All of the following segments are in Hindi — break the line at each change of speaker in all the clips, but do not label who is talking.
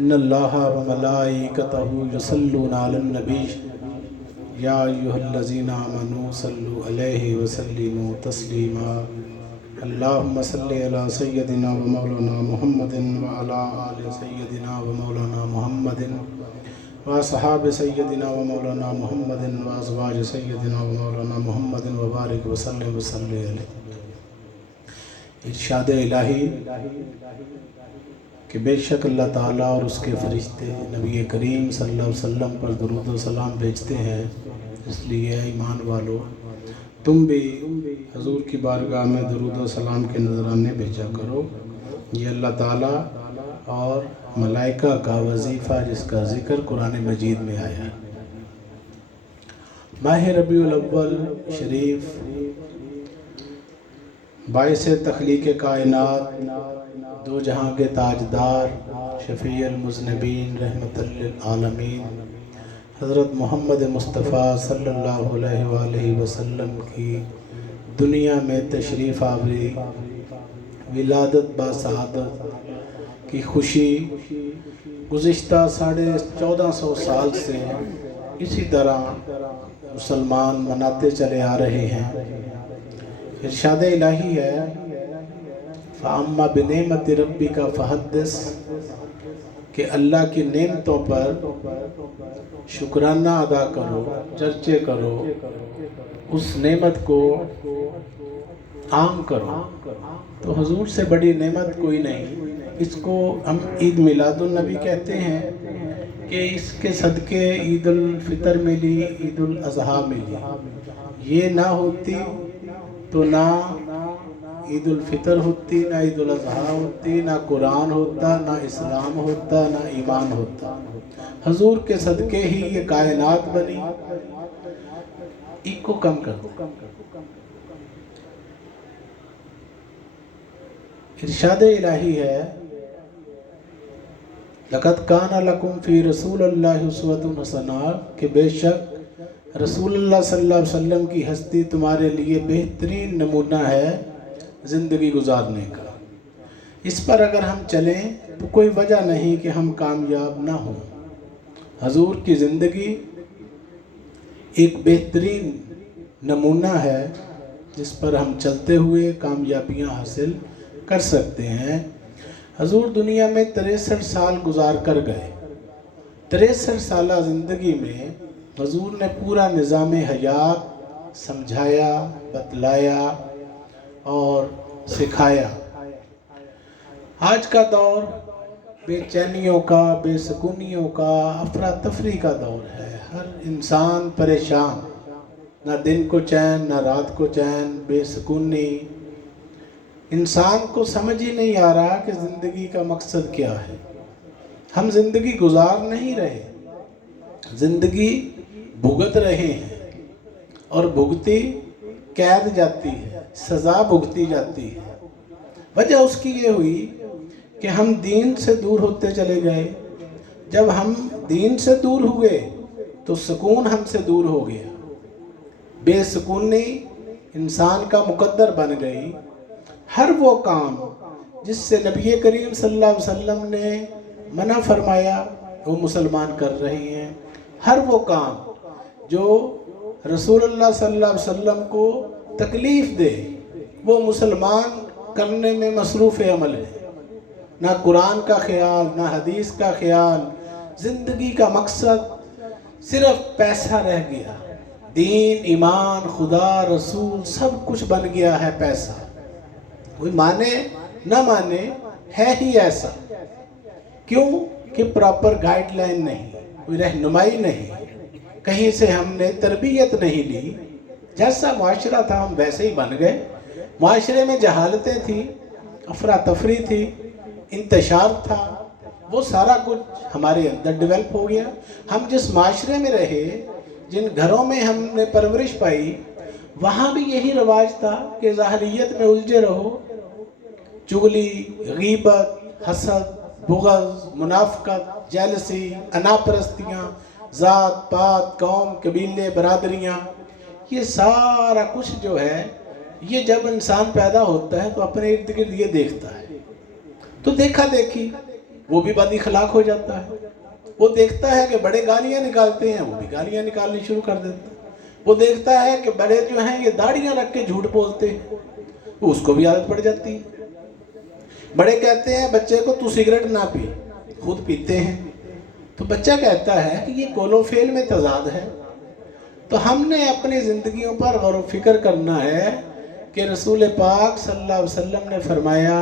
इन्नल्लाह व मलाइकतहु युसल्लूना अलन नबी या अय्युहल्लज़ीना आमनू सल्लु अलैहि व सल्लिमू तस्लीमा अल्लाहुम्म सल्लि अला सय्यदिना व मौलाना मुहम्मदिन व अला आलि सय्यदिना व मौलाना मुहम्मदिन व सहाब सय्यदिना व मौलाना मुहम्मदिन व अज़वाज सय्यदिना व मौलाना मुहम्मदिन व बारिक व सल्लिम व सल्लि अलैहि इरशाद इलाही कि बेशक अल्लाह ताला और उसके फरिश्ते नबी करीम सल्लल्लाहु अलैहि वसल्लम पर दरूद सलाम भेजते हैं, इसलिए ईमान वालों, तुम भी हजूर की बारगाह में दरूद सलाम के नजराने भेजा करो। ये अल्लाह ताला और मलाइका का वजीफ़ा जिसका ज़िक्र कुरान मजीद में आया है। माह रबी अव्वल शरीफ बाईस तख्लीक कायनात दो जहाँ के ताजदार, शफी शफ़ीमज़नबीन रहमतमीन हज़रत मोहम्मद मुस्तफ़ा अलैहि वसल्लम की दुनिया में तशरीफ़ आवरी विलादत बासदत की खुशी गुज्त साढ़े चौदह सौ साल से इसी तरह मुसलमान मनाते चले आ रहे हैं। इरशाद इलाही है फ़ामा बिनमत रबी का फ़हदस कि अल्लाह की नेमतों पर शुक्राना अदा करो, चर्चे करो, उस नेमत को आम करो। तो हजूर से बड़ी नेमत कोई नहीं। इसको हम ईद मिलादुलनबी कहते हैं, कि इसके सदक़े ईद फितर मिली ईद अजहा मिली। ये ना होती तो ना ईद फितर होती, ना ईद अजहा होती, ना कुरान होता, ना इस्लाम होता, ना ईमान होता। हजूर के सदक़े ही ये कायनात बनी। इको कम कर दो। इरशाद इलाही है लक़त कान लकुम फ़ी रसूल हसना, कि बेशक रसूल सल्लल्लाहु अलैहि वसल्लम की हस्ती तुम्हारे लिए बेहतरीन नमूना है ज़िंदगी गुजारने का। इस पर अगर हम चलें तो कोई वजह नहीं कि हम कामयाब ना हों। हजूर की ज़िंदगी एक बेहतरीन नमूना है, जिस पर हम चलते हुए कामयाबियाँ हासिल कर सकते हैं। हजूर दुनिया में तिरसठ साल गुजार कर गए। तिरसठ साल ज़िंदगी में हजूर ने पूरा निज़ाम हयात समझाया, बतलाया और सिखाया। आज का दौर बेचैनियों का, बेसकूनियों का अफरा तफरी का दौर है। हर इंसान परेशान। ना दिन को चैन, ना रात को चैन, बेसकूनी। इंसान को समझ ही नहीं आ रहा कि ज़िंदगी का मकसद क्या है। हम ज़िंदगी गुजार नहीं रहे। ज़िंदगी भुगत रहे हैं और भुगती कैद जाती है। सज़ा भुगती जाती है। वजह उसकी ये हुई कि हम दीन से दूर होते चले गए। जब हम दीन से दूर हुए तो सुकून हमसे दूर हो गया। बेसकूनी इंसान का मुकद्दर बन गई। हर वो काम जिससे नबी करीम सल्लल्लाहु अलैहि वसल्लम ने मना फरमाया, वो मुसलमान कर रहे हैं। हर वो काम जो रसूलुल्लाह सल्लल्लाहु अलैहि वसल्लम को तकलीफ़ दे, वो मुसलमान करने में मसरूफ़ अमल है ना कुरान का ख्याल, ना हदीस का ख्याल, ज़िंदगी का मकसद सिर्फ़ पैसा रह गया। दीन, ईमान, खुदा, रसूल, सब कुछ बन गया है पैसा। कोई माने, न माने, है ही ऐसा। क्यों? कि प्रॉपर गाइडलाइन नहीं, कोई रहनुमाई नहीं। कहीं से हमने तरबियत नहीं ली जैसा माशरा था, हम वैसे ही बन गए। माशरे में जहालतें थी अफरा तफरी थी, इंतशार था, वो सारा कुछ हमारे अंदर डेवलप हो गया। हम जिस माशरे में रहे, जिन घरों में हमने परवरिश पाई, वहाँ भी यही रवाज था कि जाहलीत में उलझे रहो। चुगली, गीबत, हसद, बुगज, मुनाफ्कत जेलसी अनापरस्तियाँ ज़ात पात कौम, कबीले, बरदरियाँ ये सारा कुछ जो है, ये जब इंसान पैदा होता है तो अपने इर्द गिर्द ये देखता है। तो देखा देखी, वो भी बद इखलाक हो जाता है। वो देखता है कि बड़े गालियाँ निकालते हैं, वो भी गालियाँ निकालनी शुरू कर देता है। वो देखता है कि बड़े जो हैं, ये दाढ़ियाँ रख के झूठ बोलते हैं तो उसको भी आदत पड़ जाती है। बड़े कहते हैं, बच्चे को तू सिगरेट ना पी, खुद पीते हैं। तो बच्चा कहता है कि ये कोलोफेल में तजाद है। तो हमने अपनी ज़िंदगियों पर गौर फ़िक्र करना है कि रसूल पाक सल्लल्लाहु अलैहि वसल्लम ने फरमाया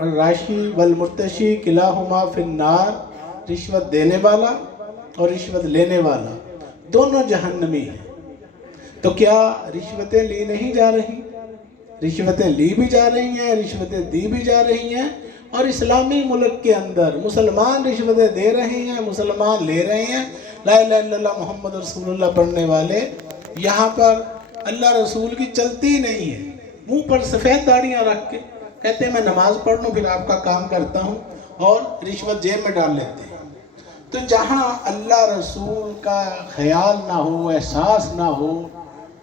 और राशि वल मुर्तशी किलाहुमा फिन्नार रिश्वत देने वाला और रिश्वत लेने वाला दोनों जहन्नमी हैं। तो क्या रिश्वतें ली नहीं जा रही? रिश्वतें ली भी जा रही हैं, रिश्वतें दी भी जा रही हैं और इस्लामी मुल्क के अंदर मुसलमान रिश्वतें दे रहे हैं, मुसलमान ले रहे हैं। ला मोहम्मद रसूलुल्लाह पढ़ने वाले, यहाँ पर अल्लाह रसूल की चलती नहीं है। मुँह पर सफ़ेद दाढ़ियाँ रख के कहते हैं, मैं नमाज़ पढ़ लूँ, फिर आपका काम करता हूँ। और रिश्वत जेब में डाल लेते हैं। तो जहाँ अल्लाह रसूल का ख्याल ना हो, एहसास ना हो,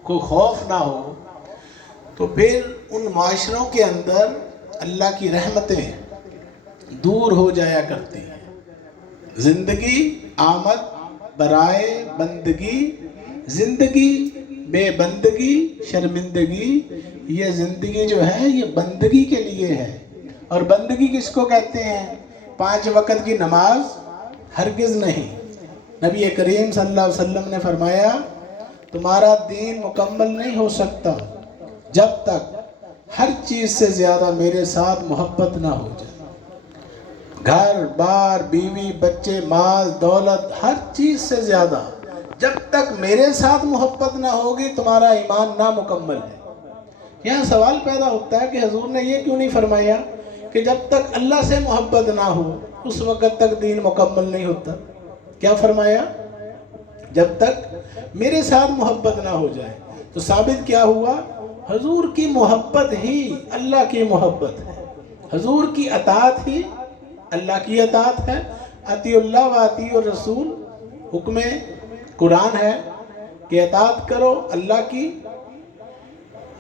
कोई खौफ ना हो तो फिर उन माशरों के अंदर अल्लाह की रहमतें दूर हो जाया करती हैं। ज़िंदगी, आमद बराए बंदगी, ज़िंदगी, बेबंदगी, शर्मिंदगी, ये ज़िंदगी जो है, ये बंदगी के लिए है। और बंदगी किसको कहते हैं? पाँच वक़्त की नमाज़ हरगिज़ नहीं। नबी करीम सल्लल्लाहु अलैहि वसल्लम ने फरमाया, तुम्हारा दीन मुकम्मल नहीं हो सकता जब तक हर चीज़ से ज़्यादा मेरे साथ मोहब्बत ना हो जाए। घर, बार, बीवी, बच्चे, माल, दौलत, हर चीज़ से ज़्यादा। जब तक मेरे साथ मोहब्बत ना होगी, तुम्हारा ईमान नामुकम्मल है। यहाँ सवाल पैदा होता है कि हजूर ने ये क्यों नहीं फरमाया कि जब तक अल्लाह से मोहब्बत ना हो, उस वक़्त तक दीन मुकम्मल नहीं होता? क्या फरमाया? जब तक मेरे साथ मोहब्बत ना हो जाए तो साबित क्या हुआ? हजूर की मोहब्बत ही अल्लाह की मोहब्बत है। हजूर की अतात ही अल्लाह की अतात है अतील्ला व अती रसूल, हुक्म कुरान है कि अतात करो अल्लाह की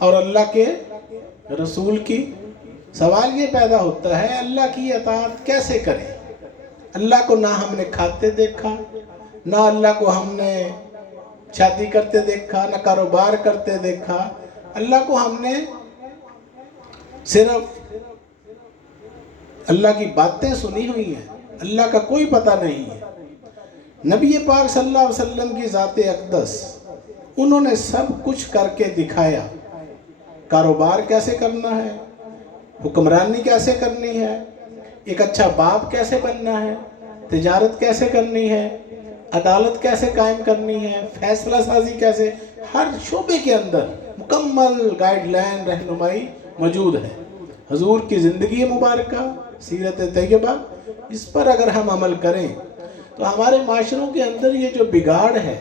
और अल्लाह के रसूल की। सवाल ये पैदा होता है, अल्लाह की अतात कैसे करें? अल्लाह को ना हमने खाते देखा, ना अल्लाह को हमने शादी करते देखा, ना कारोबार करते देखा। अल्लाह को हमने सिर्फ़ अल्लाह की बातें सुनी हुई हैं, अल्लाह का कोई पता नहीं है। नबी पाक सल्लल्लाहु अलैहि वसल्लम की ज़ात अकदस, उन्होंने सब कुछ करके दिखाया। कारोबार कैसे करना है? हुक्मरानी कैसे करनी है? एक अच्छा बाप कैसे बनना है? तिजारत कैसे करनी है? अदालत कैसे कायम करनी है? फैसला साजी कैसे? हर शोबे के अंदर मुकम्मल गाइडलाइन रहनुमाई मौजूद है। हजूर की ज़िंदगी मुबारक। सीरत तय्यबा इस पर अगर हम अमल करें तो हमारे माशरों के अंदर ये जो बिगाड़ है,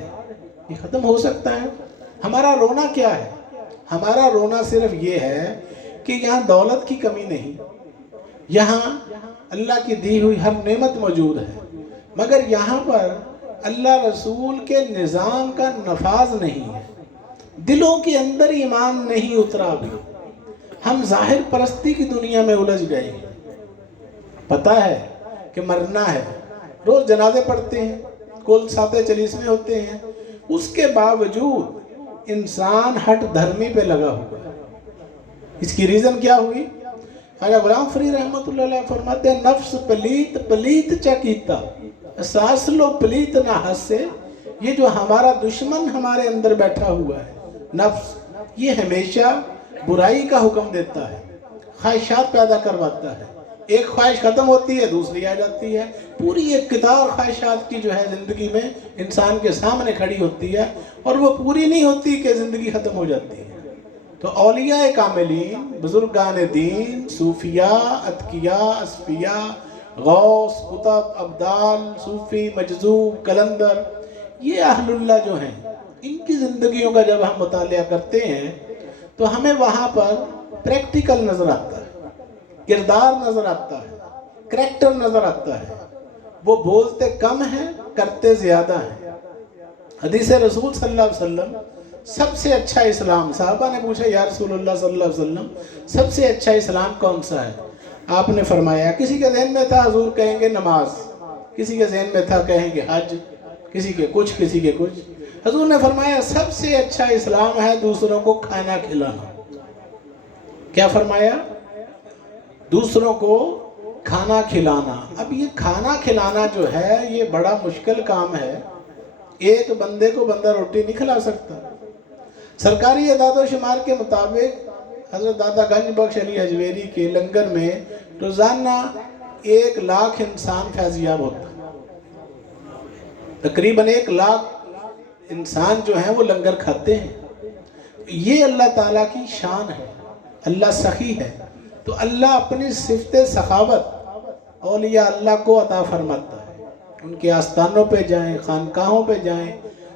ये ख़त्म हो सकता है। हमारा रोना क्या है? हमारा रोना सिर्फ़ ये है कि यहाँ दौलत की कमी नहीं। यहाँ अल्लाह की दी हुई हर नेमत मौजूद है। मगर यहाँ पर अल्लाह रसूल के निज़ाम का नफाज नहीं है। दिलों के अंदर ईमान नहीं उतरा अभी हम ज़ाहिर परस्ती की दुनिया में उलझ गए पता है कि मरना है। रोज जनाजे पढ़ते हैं, कुल साते चलीसवें होते हैं। उसके बावजूद इंसान हट धर्मी पे लगा हुआ है। इसकी रीज़न क्या हुई? ख्वाजा गुलाम फरी रहमत फरमाते नफ्स पलीत पलीत चकीता सास लो, पलीत ना हंसे। ये जो हमारा दुश्मन हमारे अंदर बैठा हुआ है, नफ्स, ये हमेशा बुराई का हुक्म देता है, ख्वाहिशात पैदा करवाता है। एक ख्वाहिश ख़त्म होती है, दूसरी आ जाती है। पूरी एक किताब ख्वाहिशात की जो है ज़िंदगी में इंसान के सामने खड़ी होती है और वो पूरी नहीं होती कि ज़िंदगी ख़त्म हो जाती है। तो अलिया कामिलीन, बुजुर्गान दीन, सूफिया अतकिया असफिया, गौस, कुतब, अब्दाल, सूफ़ी, मजजूब, कलंदर, ये अहलुल्ला जो हैं, इनकी ज़िंदगियों का जब हम मुताल करते हैं तो हमें वहाँ पर प्रैक्टिकल नज़र आता है। किरदार नज़र आता है करेक्टर नज़र आता है। वो बोलते कम हैं, करते ज़्यादा हैं। हदीस रसूल सल्लल्लाहु अलैहि वसल्लम सबसे अच्छा इस्लाम, साहबा ने पूछा, या रसूलुल्लाह सल्लल्लाहु अलैहि वसल्लम, सबसे अच्छा इस्लाम कौन सा है? आपने फरमाया, किसी के जहन में था हजूर कहेंगे नमाज़, किसी के जहन में था कहेंगे हज, किसी के कुछ, किसी के कुछ। हजूर ने फरमाया, सबसे अच्छा इस्लाम है दूसरों को खाना खिलाना। क्या फरमाया? दूसरों को खाना खिलाना। अब ये खाना खिलाना जो है, ये बड़ा मुश्किल काम है। एक बंदे को बंदा रोटी नहीं खिला सकता। सरकारी अदाद शुमार के मुताबिक हज़रत दादा गंज बख्श अली अजमेरी के लंगर में रोज़ाना एक लाख इंसान फैजियाब होता तकरीबन एक लाख इंसान जो हैं वो लंगर खाते हैं। ये अल्लाह ताला की शान है। अल्लाह सखी है। तो अल्लाह अपनी सिफत, सखावत औलिया अल्लाह को अता फरमाता है। उनके आस्थानों पे जाएँ, खानकाहों पे जाएँ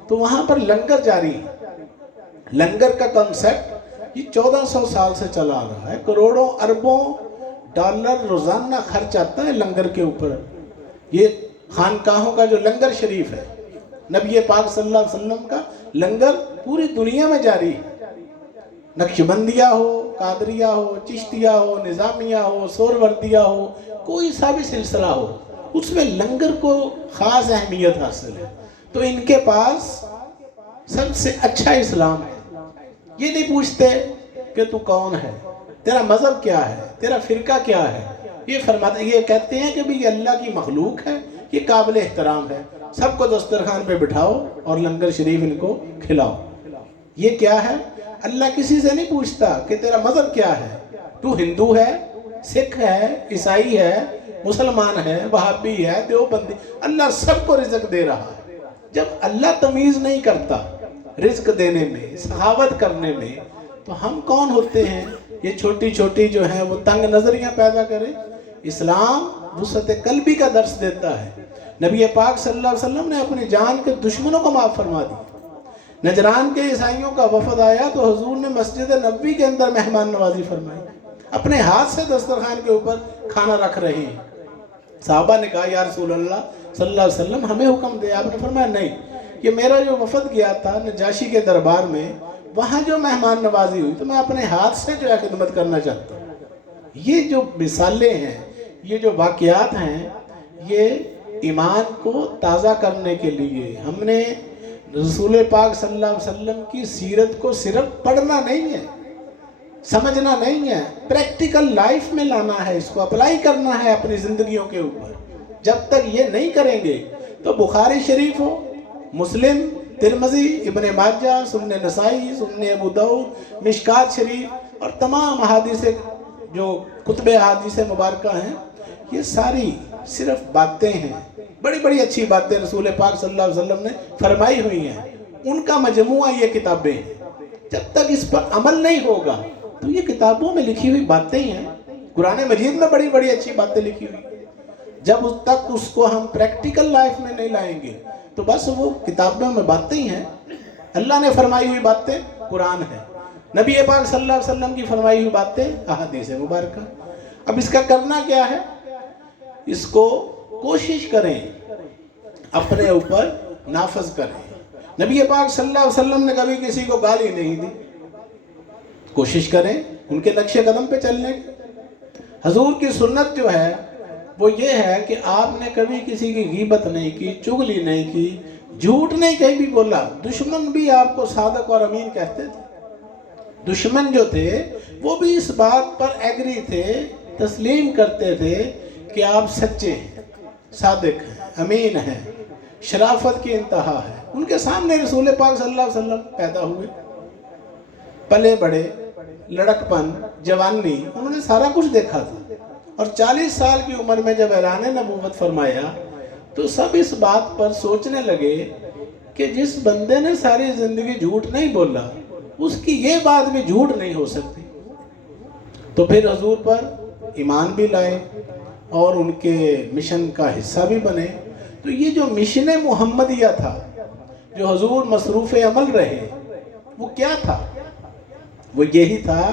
तो वहाँ पर लंगर जारी है। लंगर का कंसेप्ट ये 1400 साल से चला आ रहा है। करोड़ों अरबों डॉलर रोज़ाना खर्च आता है लंगर के ऊपर। ये खानकाहों का जो लंगर शरीफ है, नबी पाक सल्लल्लाहु अलैहि वसल्लम का लंगर पूरी दुनिया में जारी है। नक्शबंदिया हो कादरिया हो, चिश्तिया हो, निज़ामिया हो सोरवर्दिया हो, कोई सा भी सिलसिला हो, उसमें लंगर को ख़ास अहमियत हासिल है। तो इनके पास सबसे अच्छा इस्लाम है। ये नहीं पूछते कि तू कौन है, तेरा मज़हब क्या है, तेरा फ़िरका क्या है? ये फरमाते, ये कहते हैं कि भाई ये अल्लाह की मखलूक है, ये काबिल एहतराम है। सबको दस्तरखान पे बिठाओ और लंगर शरीफ इनको खिलाओ। ये क्या है? अल्लाह किसी से नहीं पूछता कि तेरा मज़हब क्या है? तू हिंदू है, सिख है, ईसाई है, मुसलमान है, वहाबी है, देवबंदी। अल्लाह सबको रिजक दे रहा है। जब अल्लाह तमीज़ नहीं करता रिज्क देने में सहावत करने में तो हम कौन होते हैं? ये छोटी छोटी जो है, वो तंग नजरियाँ पैदा करें। इस्लाम वसत कल्बी का दर्श देता है। नबी पाक सल्लल्लाहु अलैहि वसल्लम ने अपनी जान के दुश्मनों को माफ़ फरमा दी। नजरान के ईसाइयों का वफद आया तो हजूर ने मस्जिद नबी के अंदर मेहमान नवाजी फरमाई। अपने हाथ से दस्तरखान के ऊपर खाना रख रहे हैं। साहबा ने कहा यार अलैहि वसल्लम, हमें हुक्म दे। आपने फरमाया, नहीं, ये मेरा जो वफद गया था नजाशी के दरबार में, वहाँ जो मेहमान नवाजी हुई तो मैं अपने हाथ से जो है खिदमत करना चाहता हूँ। ये जो मिसालें हैं, ये जो वाक़ात हैं, ये ईमान को ताज़ा करने के लिए हमने रसूल पाक सल्लल्लाहु अलैहि वसल्लम की सीरत को सिर्फ़ पढ़ना नहीं है, समझना नहीं है, प्रैक्टिकल लाइफ में लाना है, इसको अप्लाई करना है अपनी ज़िंदगियों के ऊपर। जब तक ये नहीं करेंगे तो बुखारी शरीफ हो, मुस्लिम, तिरमजी, इबन माजा, सुनने नसाई, सुनने अबू दाऊद, मिशकात शरीफ और तमाम अहादीस, जो कुतब अहादीस मुबारक हैं, ये सारी सिर्फ़ बातें हैं। बड़ी बड़ी अच्छी बातें रसूल पाक सल्लल्लाहु अलैहि वसल्लम ने फरमाई हुई हैं। उनका मजमुआ ये किताबें हैं। जब तक इस पर अमल नहीं होगा तो ये किताबों में लिखी हुई बातें ही। हैं कुरान मजीद में बड़ी बड़ी अच्छी बातें लिखी हुई जब उस तक उसको हम प्रैक्टिकल लाइफ में नहीं लाएँगे तो बस वो किताबों में बातें ही हैं। अल्लाह ने फरमाई हुई बातें, कुरान है। नबी पाक सल्लल्लाहु अलैहि वसल्लम की फरमाई हुई बातें, अहादीस मुबारक। अब इसका करना क्या है? इसको कोशिश करें, अपने ऊपर नाफज करें। नबी पाक सल्लल्लाहु अलैहि वसल्लम ने कभी किसी को गाली नहीं दी। कोशिश करें उनके नक्शे कदम पे चलने हजूर की सुन्नत जो है, वो ये है कि आपने कभी किसी की गिबत नहीं की, चुगली नहीं की, झूठ नहीं कहीं भी बोला। दुश्मन भी आपको सादक और अमीन कहते थे। दुश्मन जो थे, वो भी इस बात पर एग्री थे, तस्लीम करते थे कि आप सच्चे हैं, सादिक हैं, अमीन हैं, शराफत की इंतहा है। उनके सामने रसूल पाक सल्लल्लाहु अलैहि वसल्लम पैदा हुए। पले बड़े, लड़कपन, जवानी, उन्होंने सारा कुछ देखा था। और 40 साल की उम्र में जब ऐलान नबूवत फरमाया तो सब इस बात पर सोचने लगे कि जिस बंदे ने सारी ज़िंदगी झूठ नहीं बोला, उसकी ये बात भी झूठ नहीं हो सकती। तो फिर हजूर पर ईमान भी लाए और उनके मिशन का हिस्सा भी बने। तो ये जो मिशन मोहम्मदिया था, जो हजूर मसरूफ़ अमल रहे, वो क्या था? वो यही था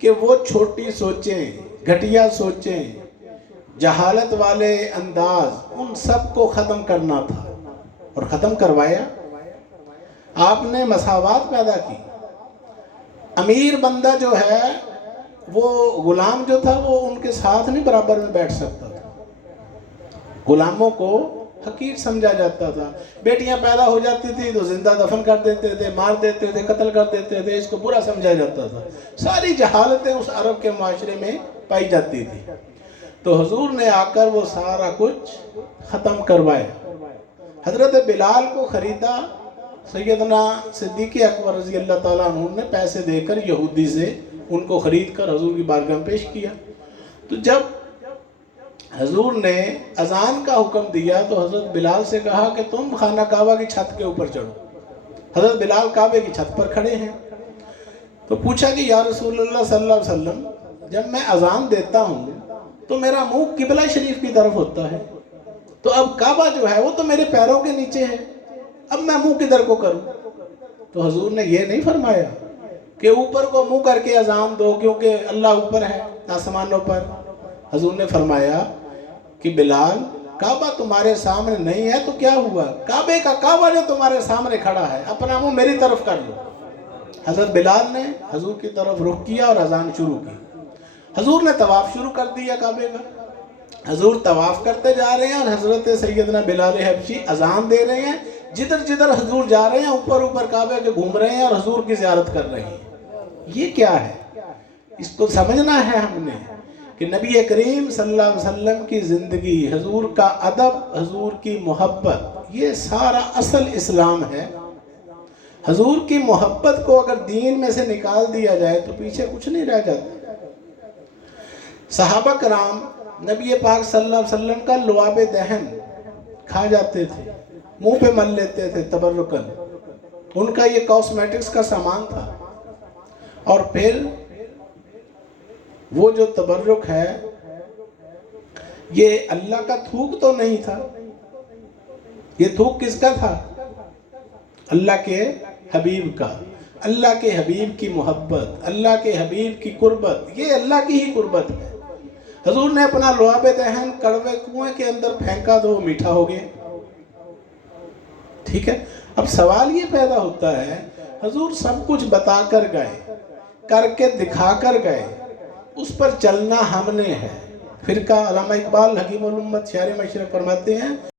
कि वो छोटी सोचें, घटिया सोचें, जहालत वाले अंदाज, उन सबको ख़त्म करना था। और ख़त्म करवाया? आपने मसावत पैदा की। अमीर बंदा जो है वो गुलाम जो था, वो उनके साथ नहीं बराबर में बैठ सकता था। गुलामों को हकीर समझा जाता था। बेटियाँ पैदा हो जाती थी तो ज़िंदा दफन कर देते थे, मार देते थे, कत्ल कर देते थे, इसको बुरा समझा जाता था। सारी जहालतें उस अरब के माशरे में पाई जाती थी। तो हजूर ने आकर वो सारा कुछ ख़त्म करवाया। हज़रत बिलाल को ख़रीदा। सैदना सिद्दीक अकबर रज़ी अल्लाह अन्हु ने पैसे देकर यहूदी से उनको ख़रीद कर हजूर की बारगाह में पेश किया। तो जब हजूर ने अजान का हुक्म दिया तो हज़रत बिलाल से कहा कि तुम खाना काबा की छत के ऊपर चढ़ो। हज़रत बिलाल काबे की छत पर खड़े हैं। तो पूछा कि, या सल्लल्लाहु अलैहि वसल्लम, जब मैं अजान देता हूँ तो मेरा मुँह किबला शरीफ की तरफ़ होता है। तो अब काबा जो है, वो तो मेरे पैरों के नीचे है। अब मैं मुँह किधर को करूँ? तो हजूर ने ये नहीं फरमाया कि ऊपर को मुँह करके अजान दो, क्योंकि अल्लाह ऊपर है, आसमानों पर। हजूर ने फरमाया कि, बिलाल, काबा तुम्हारे सामने नहीं है तो क्या हुआ? काबे का काबा जो तुम्हारे सामने खड़ा है, अपना मुँह मेरी तरफ़ कर लो। हज़रत बिलाल ने हजूर की तरफ़ रुख किया और अजान शुरू की। हजूर ने तवाफ शुरू कर दिया काबे का। हजूर तवाफ करते जा रहे हैं और हज़रत सैदना बिलाल हबशी अजान दे रहे हैं। जिधर जिधर हजूर जा रहे हैं ऊपर ऊपर काबे के घूम रहे हैं और हजूर की जियारत कर रहे हैं। ये क्या है? इसको समझना है हमने कि नबी करीम सल्लल्लाहु अलैहि वसल्लम की ज़िंदगी, हजूर का अदब, हजूर की मोहब्बत, ये सारा असल इस्लाम है। हजूर की मोहब्बत को अगर दीन में से निकाल दिया जाए तो पीछे कुछ नहीं रह जाता। सहाबा कराम नबी पाक सल्लल्लाहु अलैहि वसल्लम का लुआब दहन खा जाते थे, मुँह पे मल लेते थे तबर्रुकन उनका ये कॉस्मेटिक्स का सामान था। और फिर वो जो तबर्रुक है, ये अल्लाह का थूक तो नहीं था। ये थूक किसका था? अल्लाह के हबीब का। अल्लाह के हबीब की मोहब्बत, अल्लाह के हबीब की कुर्बत, ये अल्लाह की ही कुर्बत है। हजूर ने अपना लोहाब दहन कड़वे कुएँ के अंदर फेंका तो मीठा हो गया। ठीक है? अब सवाल ये पैदा होता है, हजूर सब कुछ बता कर गए। करके दिखा कर गए। उस पर चलना हमने है। फिर का अलामा इकबाल हकीम उम्मत शहर मशरक फरमाते हैं